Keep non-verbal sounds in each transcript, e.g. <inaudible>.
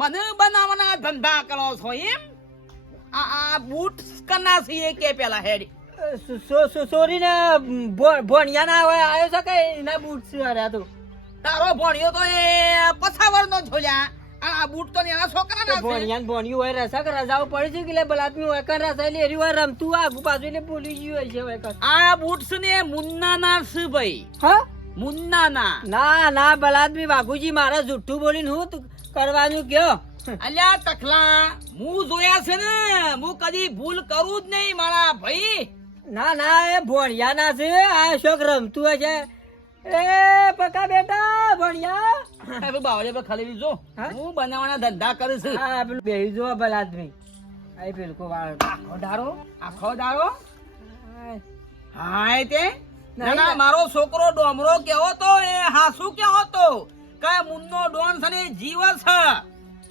મને બનાવવાના ધંધા કરો છો એમ? આ આ બૂટ કના છે કે પેલા હેડી? સોરી ને ભણિયા ના હોય આવ્યો છે કે એના બૂટ છે અરે આ તો? તારો ભણ્યો તો એ પછાવર નો છોલ્યા આ. બૂટ તો એના છોકરા ના ભણિયા ભણ્યું હોય રસા કે રજાઓ પડી છે કે લે બલાદમી હોય કે રસા લે હોય રમતું આગુ પાછું એટલે ભૂલી ગયું હોય છે આ બૂટ્સ ને મુન્ના ના છે ભાઈ. હા? મુન્ના ના ના ના બલાદમી વાઘુજી મારા જુઠ્ઠું બોલીને હું તું કરવાનું કયો અલ્યા તખલા હું જોયા છે ને હું કદી ભૂલ કરું જ નહીં મારા ભાઈ. ના ના એ ભણિયા ના છે આ શોક રમતું હશે એ પકા બેટા ભણિયા હવે બાવળે પર ખાલી જો હું? બનાવવાના ધંધા કરું છું. હા પેલું બેહી જો બલાદમી આ પેલું કો વાળ. આખો ડારો આખો ડારો. હાય. તે. ના ના. મારો છોકરો ડોમરો કેવો તો એ હાસુ કેવો તો? કે મુન્નો ડોન છે ને જીવ છે.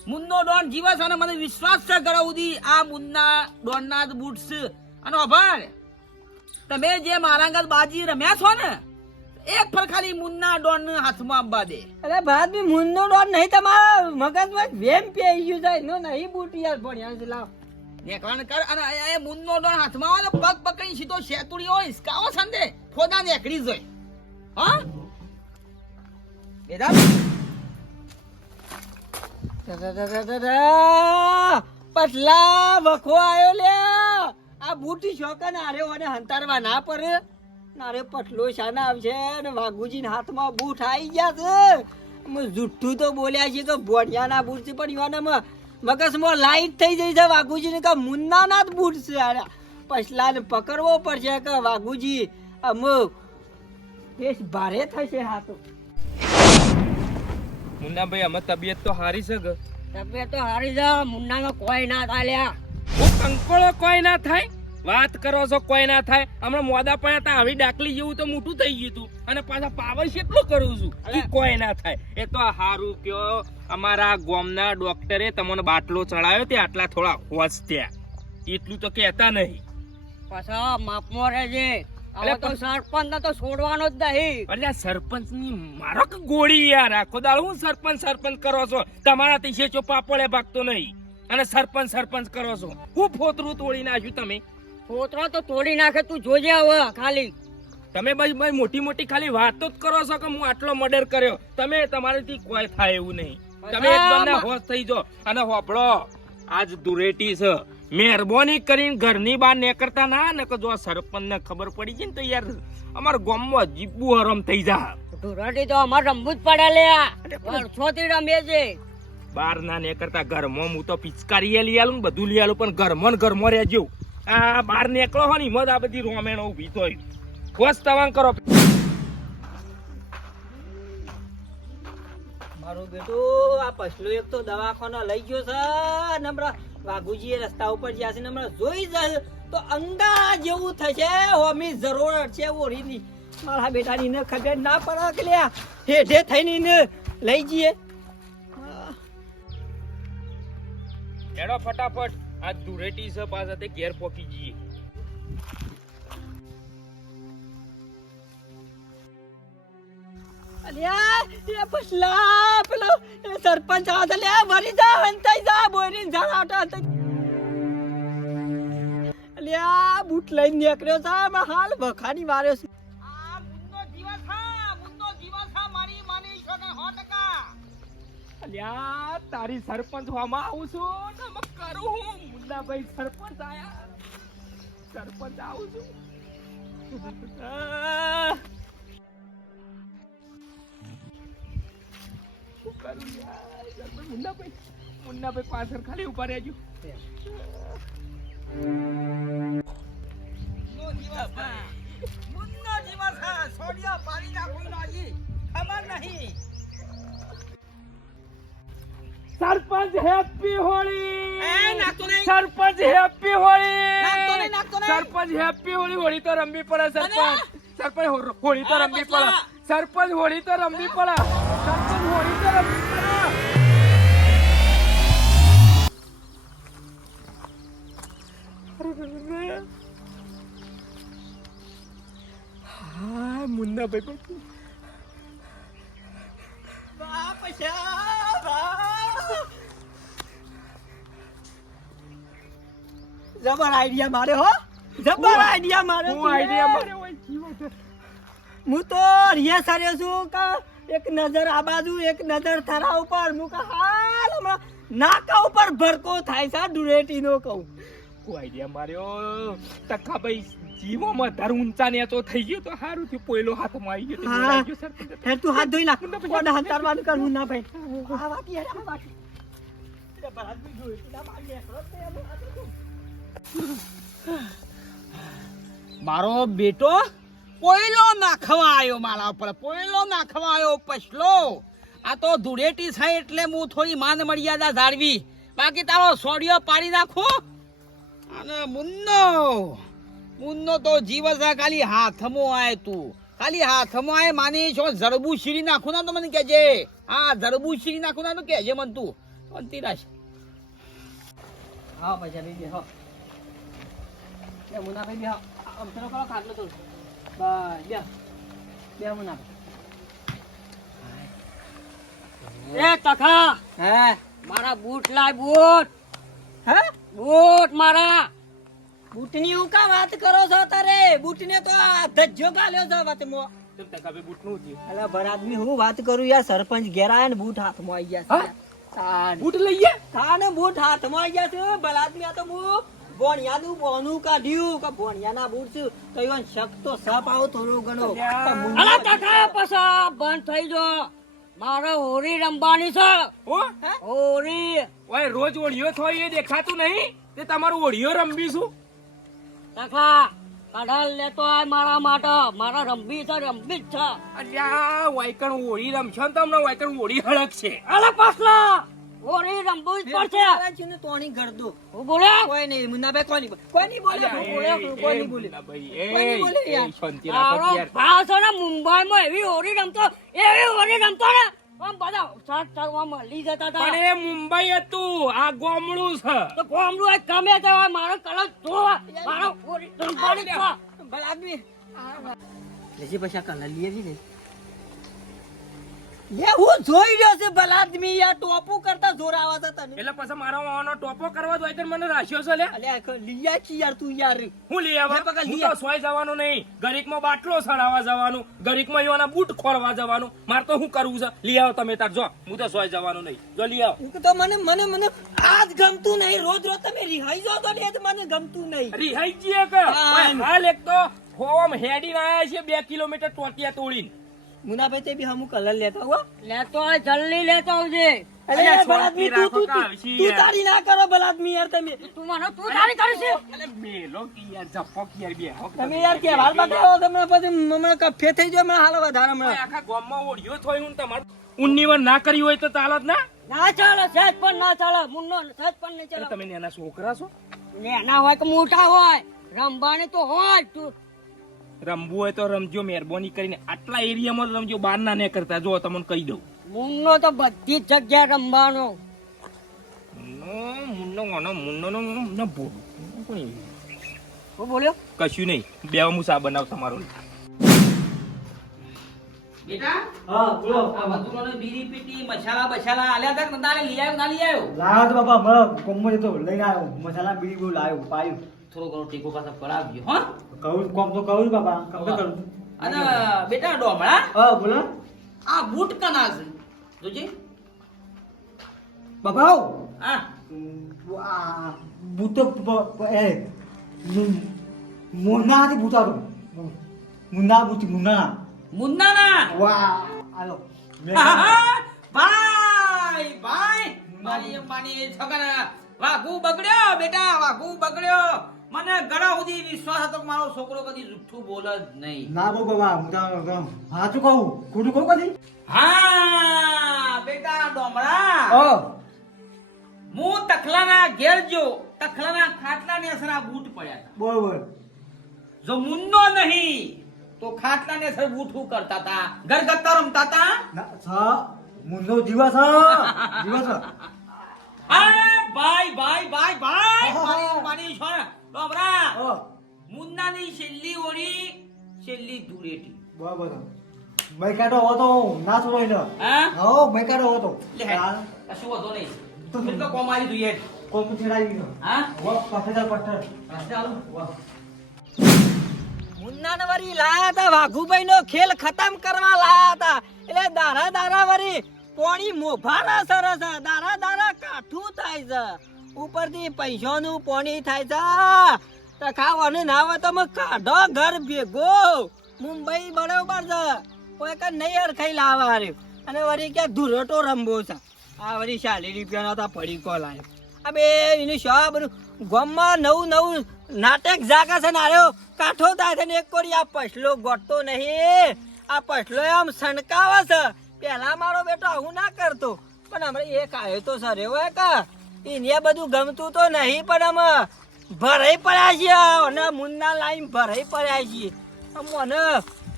મુન્નો ડોન જીવ છે અને મને વિશ્વાસ છે ઘણા સુધી આ મુન્ના ડોન ના જ બૂટ છે. અને અભાર તમે જે મારા આગળ બાજી રમ્યા છો ને એક ફર ખાલી મુન્ના ડોન હાથમાં આપવા દે. અરે ભાત બી મુન્નો ડોન નહીં તમારા મગજમાં વેમ પેઈ ગયું જાય નો નહીં બૂટી યાર ભણ્યા છે લાવ. નેકવાન કર અને એ- મુન્નો ડોન હાથમાં આવે પગ પકડી સીધો શેતુડી હોય હિસકાવો સંદે ફોદા નેકડી જોય હા? બેદા પટલા વખો આયો લે. આ બૂટી શોકન આરે ઓને હંતારવા ના પડે. નારે પટલો શાના આવશે ને વાઘુજી હાથમાં બૂટ આવી ગયા છે. જુઠ્ઠું તો બોલ્યા છે કે બોડિયાના બૂટ છે, પણ યુવાનામાં મગજમાં લાઈટ થઈ જાય છે વાઘુજી ને કે મુન્નાના જ બૂટ છે. આરે પછલા ને પકડવો પડશે કે વાઘુજી, અમુક. કેસ ભારે થશે હાથો મુન્નાભાઈ અમે તબિયત તો હારી છે ગ તબિયત તો હારી છે મુન્નાનો કોઈ ના ચાલ્યા હું કંકોળો કોઈ ના થાય? વાત કરો છો કોઈ ના થાય? હમણાં મોદા પણ હતા આવી ડાકલી જેવું તો મોટું થઈ ગયું હતું અને પાછા પાવર કેટલું કરું છું કે કોઈ ના થાય? એ તો હારું કયો અમારા ગોમના ડોક્ટરે તમને બાટલો ચડાવ્યો તે આટલા થોડા હોશ એટલું તો કહેતા નહીં. પાછા માપમાં રહેજે. અરે હવે સરપંચ તો છોડવાનો જ નહીં. એટલે સરપંચની મારો ગોળી યાર આખો દાળ હું સરપંચ સરપંચ કરો છો? તમારાથી શેચો પાપડે ભાગતો નહીં. અને સરપંચ સરપંચ કરો છો. હું ફોતરું તોડી નાખ્યું તમે? છોતરો તો તોડી નાખે તું જોજે હવે ખાલી. તમે ભાઈ ભાઈ મોટી મોટી ખાલી વાતો જ કરો છો કે હું આટલો મર્ડર કર્યો? તમે તમારાથી કોઈ થાય એવું નહીં. તમે એકદમ ના હોશ થઈ જાઓ. અને આજ દુરેટી છે. મહેરબાની કરીને ઘરની બહાર નીકળતા ના ને જો સરપંચ ને ખબર પડી છે ને તો યાર અમારા ગામમાં જીબુ હરમ થઈ જા. ધુરાટી તો અમારે રમવું જ પડે લે વર્ષોથી રમે છે. બહાર ના નીકળતા ઘરમાં હું તો પિચકારી લઈ આલું ને બધું લઈ આલું પણ ઘરમાં ને ઘરમાં રહેજો. આ બહાર નીકળો હો ને એમાં આ બધી રોમેણો ઊભી તો હોશ તવાંગ કરો. દવાખાનો લઈ ગયો છે, અને વાઘુજી રસ્તા ઉપર જ્યાં છે ને જોઈ જાય તો અંગા જેવું થશે હોમી જરૂર છે ઓરીની. મારા બેટાની ને ના પડે કે લઈ જઈએ. ફટાફટ. આ ધૂળેટી છે ઘેર પોકી જઈએ. સરપંચ આવે લે મરી જા હંતાઈ જા બોરી જા આટા હંતાઈ અલ્યા બૂટ લઈને નીકળ્યો છે હાલ વખાની માર્યો છે. આ મુન્નો જીવા થા મુન્નો જીવા થા મારી માની અલ્યા તારી સરપંચ હોવામાં આવું છું ને કરું હું? મુન્નાભાઈ સરપંચ આયા. સરપંચ આવું છું. શું કરું યાર સરપંચ મુન્નાભાઈ મુન્નાભાઈ પાછળ ખાલી ઊભા રહેજો મુન્નો જીવા થા મુન્નો જીવા થા સોડિયા પાડી નાખું નાજી ખબર નહીં. Sarpanch happy Holi. Sarpanch happy Holi sarpanch happy Holi Holi તો રમવી પડે સરપંચ. સરપંચ હોળી તો રમવી. પડે. સરપંચ હોળી તો રમવી પડે. સરપંચ ભાઈ પણ જબર આઈડિયા મારે હો જબર આઈડિયા મારે હું આઈડિયા માર્યો હું તો રિયા સાર્યો છું કે એક નજર આ બાજુ એક નજર થરા ઉપર. હું કે હાલ હમણાં નાકા ઉપર ભરકો થાય છે ડુરેટી નો કહું. કોઈ આઈડિયા માર્યો? ટકાભાઈ જીવોમાં ધર ઊંચા નેચો થઈ ગયો તો સારું થયું. પોયલો હાથમાં આવી ગયો ફેર હા. તું હાથ ધોઈ નાખ. કોને હંતારવાનું કરવું ના ભાઈ. આ વાકી હે આ વાકી. મારો બેટો પોયલો નાખવા આવ્યો મારા ઉપર, પોયલો નાખવા આવ્યો પછલો. આ તો ધૂળેટી થાય એટલે હું થોડી માન મર્યાદા જાળવી. બાકી તારો સોડિયો પાડી નાખો. અને મુન્નો મુન્નો તો જીવસ છે, ખાલી હાથમો આય તું. ખાલી હાથમાં આય, માની છો જરબુ શીરી નાખું ના તો મને કહેજે. હા જરબુ શીરી નાખું ના તો કહેજે મન તું. અંતિરાશ હા, ભાઈ બેહો. બે મુના ભાઈ બેહો. આમ ચલો કરો, ખાટલો તો બસ બે બે મુના એ તખા હે? મારા બૂટ લાય બૂટ. હે? બૂટ મારા. બૂટની હું કા વાત કરો છો તારે? બૂટને તો આ ધજ્જો ગાલ્યો છે? અલા ભર હું વાત કરું યાર સરપંચ ઘેર આયા ને બૂટ હાથમાં આવી ગયા હા? છે બૂટ લઈ ગયા? તાને બૂટ હાથમાં આવી ગયા છે ભલા આ તો હું ભોણિયાનું બોનું કાઢ્યું. કે ભોણિયાના બૂટ છે તો ઈવન શક તો સપ આવો થોડો ઘણો. અલા તખા પસા બંધ થઈ જો. મારે હોરી રમવાની છે. હોરી ઓય રોજ ઓળિયો થાય એ દેખાતું નહીં? તે તમારું ઓળિયો રમવીશું તથા તખા કઢાલ લેતો આય મારા માટે. મારા રમવી છે રમવી જ છે. અલ્યા વાયકણ ઓળી રમશો ને તમને વાયકણ ઓળી હળક છે અલા પાછલા. હોરી રમવું પડશે તારા છે ને તોણી ગળદો હું બોલે કોઈ નહીં મુન્નાભાઈ ભાઈ કોની બોલે. કોઈ બોલે બોલે કોની બોલે મુન્નાભાઈ, બોલે યાર. શાંતિ રાખો યાર. ભાવ છે ને મુંબઈમાં એવી ઓરી રમતો એવી ઓરી રમતો ને આમ બધા સટ ચડવામાં મળી જતા હતા પણ એ મુંબઈ હતું આ ગોમડું છે તો ગોમડું એ કમે તે હોય મારો કલર જોવા મારો ઓરી જ છે. ભલા આદમી લેજી પૈસા કલર લઈ આવી ને લે હું જોઈ રહ્યો છે ભલા આદમી યાર ટોપો કરતા જોર આવે છે તને. એટલે પછી મારો વાવાનો ટોપો કરવા દો એટલે મને રાખ્યો છે લે. અલે આ યાર તું યાર. હું લઈ આવા. સોય જવાનું નહીં. ગરીકમાં બાટલો સડાવવા જવાનું ગરીકમાં યોના બૂટ ખોરવા જવાનું. મારે તો શું કરવું છે? લઈ આવો તમે તાર જો. હું તો સોય જવાનું નહીં. જો લઈ આવો. તો મને મને મને આજ ગમતું નહીં. રોજ રોજ તમે રિહાઈ જો તો ને મને ગમતું નહીં. રિહાઈ જીએ કે? હા. હાલ એક તો હોમ હેડી આયા છે બે કિલોમીટર ટોટિયા તોડીને. મુનાભાઈ તે બી હમું કલર લેતા હો. લેતો આ જલ્દી લેતો આવજે. અરે અલ્યા, આદમી તું તું તું આવશી તું યાર. તારી ના કરો ભલા આદમી યાર તમે. તું માનો તું તારી કરી છે. અરે મેલો કી યાર જપ્પો કી યાર બે તમે યાર કે હાલ બતાવો તમે પછી હમણાં કફે થઈ જો હમણાં હાલ વધારે હમણાં આખા ગામમાં ઓડિયો થોય હું તમાર ઉન્ની વાર ના કરી હોય તો ચાલત ના. ના ચાલે સહેજ પણ ના ચાલે. મુન્નો સહેજ પણ નહીં ચાલે. તમે નાના છોકરા છો? નાના હોય કે મોટા હોય રમવાની તો હોય તું. રમવું હોય તો રમજો મહેરબાની કરીને આટલા એરિયામાં રમજો બહાર ના ને કરતા જો તમને કહી દઉં મુન્નો તો બધી જ જગ્યાએ રમવાનો મુન્નો મુન્નો મુન્નો નો ન બોલું કોણ બોલ્યો કશું નહીં બે મુસા બનાવ તમારો બેટા? હા બોલો. આ વતુરોને બીડી પીટી મસાલા બસાલા આલ્યા તક લઈ આવ્યો ના લઈ આવ્યો? લાવ્યો તો બાપા મારા કોમમાં જતો લઈને આવ્યો. મસાલા બીડી બહુ લાવ્યો પાયું. થોડો ઘણો ટેકો પાછો કરાવજો હા? કહું કોમ તો કહું બાપા. કમ તો કરું અને બેટા ડોમડા? હા બોલો. આ બૂટ કના છે? જોજે. બાપા હા. આ પ- એ મુ- મુન્ના હતી બૂતારો મુન્ના બૂતી મુન્ના. મુન્નાના. વાહ. આલો <laughs> ભાઈ ભાઈ. મારી અંબાની છોકરા વાઘુ બગડ્યો બેટા વાઘુ બગડ્યો. મને ઘણા સુધી વિશ્વાસ હતો મારો છોકરો કદી જુઠ્ઠું બોલે જ નહીં. ના બો બાબા હું તો સાચું કહું ખોટું કહું કદી? હા બેટા ડોમરા. હા તખલાના ઘેર જો તખલાના ખાટલા ને અસરા બૂટ પડ્યા બરોબર. જો મુન્નો નહીં તો ખાટલા ને સર શું કરતા હતા ઘરગથ્થા રમતા હતા ના જીવા મુન્નો જીવા દિવસ અરે ભાઈ ભાઈ ભાઈ ભાઈ. મારી અંબાની છો ને ડોમરા હા. મુન્નાની છેલ્લી ઓળી છેલ્લી ધૂળેટી. બરાબર મેં કાઢો હતો ના છોડો એને હા? હો મેં કાઢો હતો. કશું વાંધો નહીં. તું તો કોમ આવી તું કોમ છેડાવી હા? વાહ પાછળ પાછળ. રસ્તે આવું? વાહ. મુન્નાને વળી લાયા હતા વાઘુભાઈ નો ખેલ ખતમ કરવા લાયા હતા. એટલે દારા દારા વળી પોણી મોભારા સરસ દારા દારા કાઠું થાય છે. ઉપરથી પૈસાનું પોણી થાય છે. તો ખાવાનું ના હોય તો કાઢો ઘર ભેગો. મુંબઈ બરોબર છે. કોઈ કઈ નહીં અરખાઈ લાવવા અને વળી ક્યાં ધુરોટો રમવો છે. આ વળી ચાલી રૂપિયાનો નતા પડી કોલ આવ્યો આ બે એનું શા બધું ગામમાં નવું નવું નાટક જાગે છે ને આર્યો કાઠો થાય છે ને, એક કોરી આ પછલો ગોટતો નહીં. આ પછલો આમ સણકાવે છે. પેલા મારો બેટો આવું ના કરતો. પણ હમણાં એક આવ્યો તો સર એવો કા એને બધું ગમતું તો નહીં, પણ અમે ભરાઈ પડ્યા છીએ. અને મુન્ના લાઈન ભરાઈ પડ્યા છીએ. મને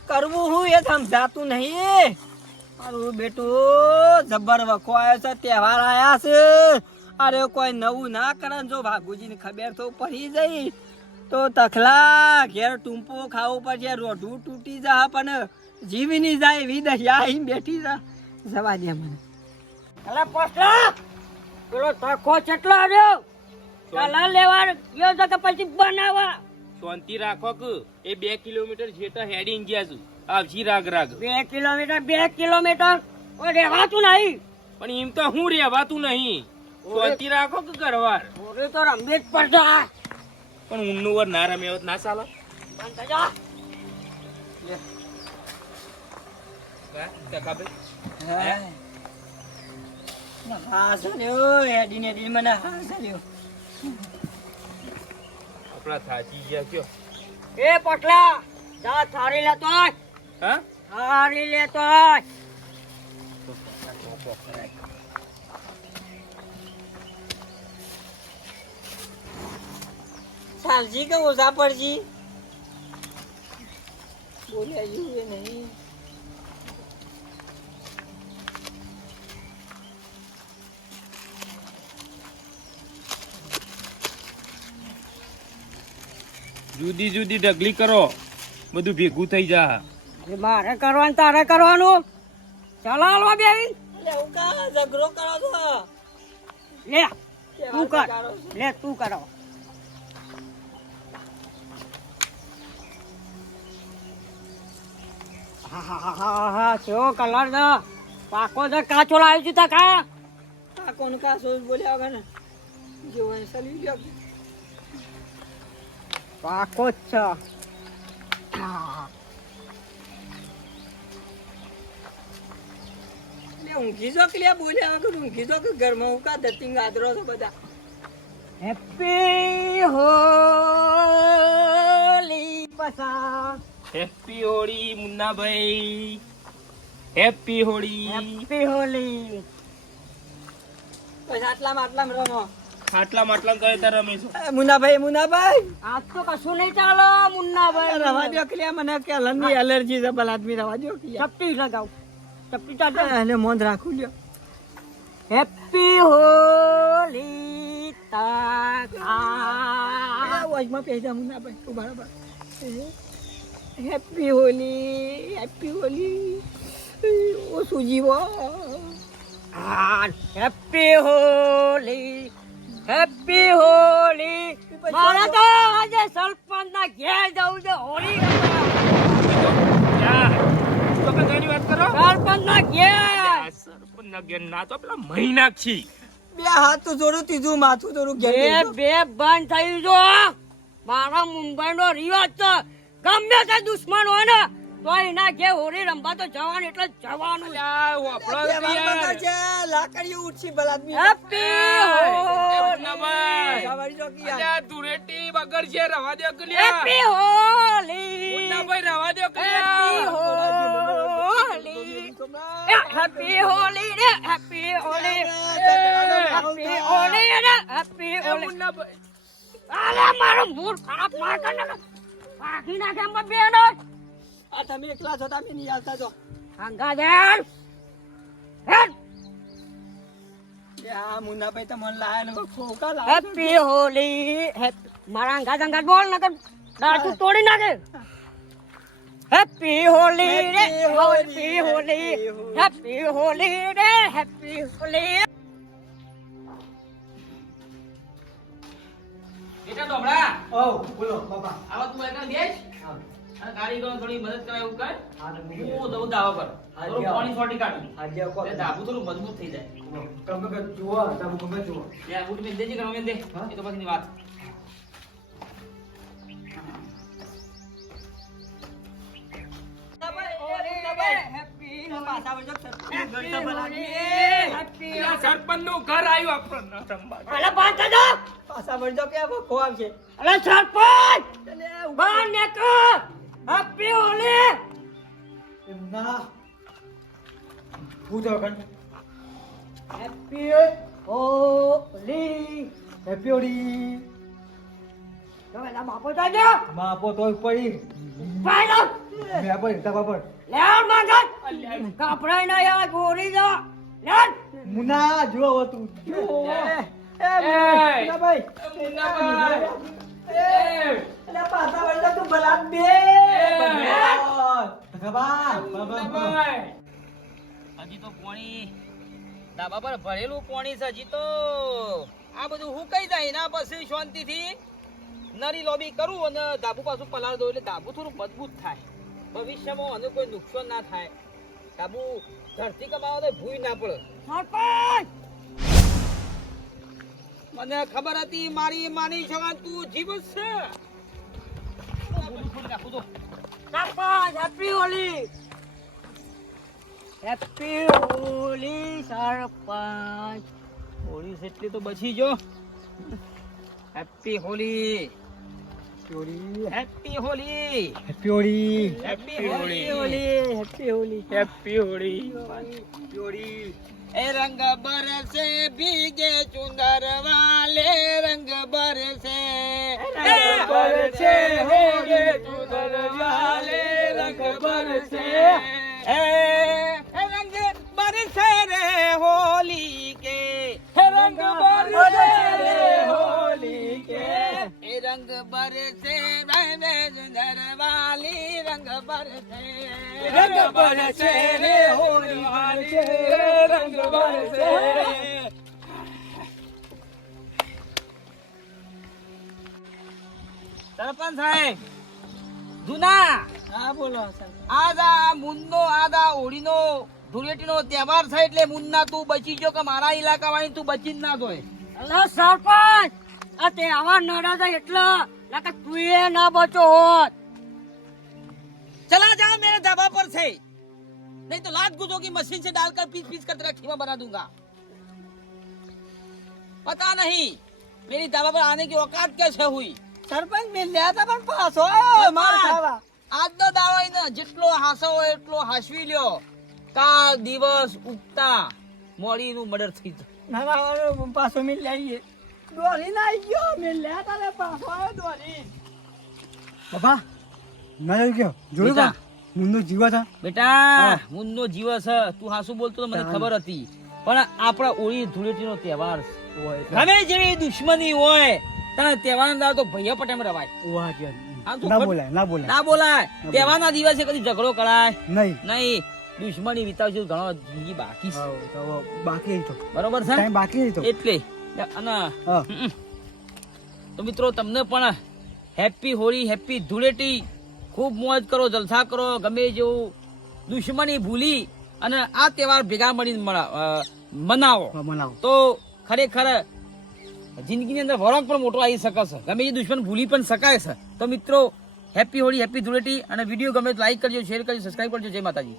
કરવું હું એ સમજાતું નહીં. મારું બેટું જબર વખો આવ્યો છે, તહેવાર આવ્યા છે. અરે કોઈ નવું ના કરે જો ભાગુજીને ખબર તો પડી જઈ. તો તખલા ઘેર ટૂંપો ખાવું પડશે રોઢું તૂટી જા પણ જીવી નહીં જાય એવી અહીં બેઠી જા. જવા દે મને. અલા પોસ્ટા પેલો તખો કેટલો આવ્યો? ચલા લેવા ગયો તો કે પછી બનાવવા? શાંતિ રાખો કે એ બે કિલોમીટર જેટા હેડિંગ ગયા છું. આવજી રાગ રાગ. બે કિલોમીટર બે કિલોમીટર? કોઈ રહેવાતું નહીં. પણ એમ તો હું રહેવાતું નહીં. શાંતિ રાખો કે ઘરવાર? હોરી તો રમવી જ પડશે પણ ઊનનું વર ના રમે ના ચાલો? આપણા થાચી ગયા કયો? એ પટલા જા થાળી લેતો. હા? થાળી લેતો સાલજી કે ઓછા પડજી બોલ્યા જોઈએ નહીં. જુદી જુદી ઢગલી કરો. બધું ભેગું થઈ જા. એ મારે કરવાનું તારે કરવાનું. ચાલો હાલો બે. એટલે કા ઝઘડો કરો છો? લે તું કર. લે તું કરો. હા હા હા હા હા કેવો કલર છે? પાકો છે કાચો લાવ્યો છું તા ખા આ કોણ કા સોચ બોલ્યા વગર. ને જો એ સલી લ્યો પાકો જ છે. ઊંઘી જો કે લે બોલ્યા વગર ઊંઘી જો કે ઘરમાં હું કા દતિંગ છો બધા. Happy પસા happy Holi Munnabhai happy Holi happy આટલામાં રમો. ખાટલા માટલા કરે તાર રમેશું? મુનાભાઈ આજ તો કશું નહીં ચાલો મુન્નાભાઈ. રવા દો કે લે મને કે એલર્જી છે આદમી રવા દો કે. ચપટી લગાવ. ચપટી એને મોંધ રાખું લ્યો. હેપી હોલી તા વોચમાં પહેરી જા મુનાભાઈ તું બરાબર હેપી હોલી હેપી હોલી ઓ સુજીવો હેપી હોલી હેપી હોલી મારા તો આજે સરપંચ ના ઘેર જવું છે હોળી જા. તો કે ઘણી વાત કરો સરપંચ ના ઘેર. આ સરપંચના ઘેર ના તો પેલા મહિનાક્ષી. બે હાથ તો જોડું ત્રીજું માથું જોડું ઘેર બે. બે બંધ થયું જો મારા મુંબઈ નો રિવાજ છે ગમે તે દુશ્મન હોય ને તો એના જે હોળી રમવા તો જવાનું એટલે જ જવાનું. લાકડી વાપરો બે. તો વગર છે. હેપી. સવારી રવા દ્યો કે હેપી હોલી ભાઈ રવા દ્યો કે હેપી હોલી હેપી હોલી રે હેપી હોલી હેપી હોલી રે હેપી હોલી. મારો મૂડ ખરાબ માર પાકી નાખે એમ બેનો આ તમે એકલા છો તમે નહીં આવતા છો અંગાદેર હેડ. બે આ મુન્નાભાઈ તો લાયા ને ખોખા લાયા હેપી હોલી મારા અંગાત અંગાત બોલ નકર દાંતું તોડી નાખે. હેપી હોલી રે. હેપી હોલી હેપી હોલી રે. હેપી હોલી બેટા ડોમરા ઓ બોલો બાપા આવો તું એકલા બેસ હા. અને કારીગરો થોડી મદદ કરાય એવું કર. હા, દઉં દાવા પર. થોડું પાણી છોટી કાઢું. આજે કો ધાબુ થોડું મજબૂત થઈ જાય. ગમે તે જુઓ દાબુ ગમે જુઓ એ આ બૂટ મેં દેજે કે રમે દે. એ તો પછીની વાત. સરપંચનું ઘર આવ્યું આપણને રમવા. કે કે વખો આવશે. અરે સરપંચ! બહાર નીકળ! હેપી હોલી એમના. પૂછો કણ હેપી હોલી હેપી ઓલી તમે બાપો જાજો તો પડી. પાડો મેં પડી તાપા પર લેણ માંગત કપડાય ના યાર ગોરી જા મુના હવે તું. એય! મુન્નાભાઈ મુન્નાભાઈ! એય! પાછા વળજો તું ભલા બે. હજી તો પાણી ધાબા પર ભરેલું પાણી છે હજી તો. આ બધું હુકાઈ જાય? એના પછી શાંતિથી નરી લોબી કરું અને ધાબુ પાછું પલાળ દઉં એટલે ધાબુ થોડું મજબૂત થાય. ભવિષ્યમાં આને કોઈ નુકસાન ના થાય. ધાબુ ધરતી કમાવા તો ભૂઈ ના પડે. સરપંચ! મને ખબર હતી, મારી માની જવા તું જીવસ છે. Happy Holi happy Holi sarpanch. Holi એટલી તો બચી જો happy Holi Holi happy Holi happy Holi happy Holi. Holi happy Holi happy Holi Holi એ રંગ બરસે ભીગે ચુંદર વાલે રંગ બરસે. રંગ બરસે, હોગે ચુંદર વાલે, રંગ બરસે. એ એ રંગ બરસે રે હોલી કે. રંગ બરસે. હોલી રંગ બરસે બહેને સુંદર વાલી રંગ બરસે રંગ બરસે રે હોળી વાલી રંગ બરસે સરપંચ સાહેબ જુના. હા બોલો સર આજ આ મુન્નો આજ આ હોળીનો ધૂળેટીનો તહેવાર છે એટલે મુન્ના તું બચી ગયો કે મારા ઇલાકા વાળી તું બચી જ ના જોય સરપંચ. આ તે આવા નડા હતા એટલા નકર તું એ ના બચો હોત चला जाओ मेरे ढाबा पर से नहीं तो लात गुजो की मशीन से डालकर पीस पीस कर तेरा खीमा बना दूंगा पता नहीं मेरी ढाबा पर आने की औकात कैसे हुई સરપંચ મેં લ્યા હતા પણ પાછો આવ્યો માર ખાવા આજનો દાવો એને જેટલો હાસો હોય એટલો હાસવી લ્યો કાલ દિવસ ઉગતા મોડીનું મર્ડર થઈ જાય ના ના હવે પાછો મેં લઈએ દોરી ના ગયો મેં લ્યા હતા પાછો આવ્યો દોરી. બાપા ના ગયો. જોયું બેટા. મુન્નો જીવા હતા. બેટા મુન્નો જીવ છે તું હાસુ બોલતો મને ખબર હતી. પણ આપણા ઓળી ધૂળેટીનો તહેવાર ગમે જેવી દુશ્મની હોય તને તહેવાર ના તો ભૈયા પટેમ રવાય. ના બોલાય ના બોલાય. ના બોલાય. તહેવારના દિવસે કદી ઝઘડો કરાય? નહીં. નહીં. દુશ્મની વિતાવશે ઘણો જિંદગી બાકી છે. બાકી તો. બરોબર છે બાકી તો. એટલે. અને તો મિત્રો તમને પણ હેપી હોળી હેપી ધૂળેટી. ખૂબ મોજ કરો જલસા કરો ગમે જેવું દુશ્મની ભૂલી અને આ તહેવાર ભેગા મળીને મળા- મનાવો. મનાવો. તો ખરેખર જિંદગીની અંદર વળાંક પણ મોટો આવી શકે છે. ગમે એ દુશ્મન ભૂલી પણ શકાય છે. તો મિત્રો હેપી હોળી હેપી ધૂળેટી અને વીડિયો ગમે તો લાઈક કરજો શેર કરજો સબસ્ક્રાઈબ કરજો. જય માતાજી.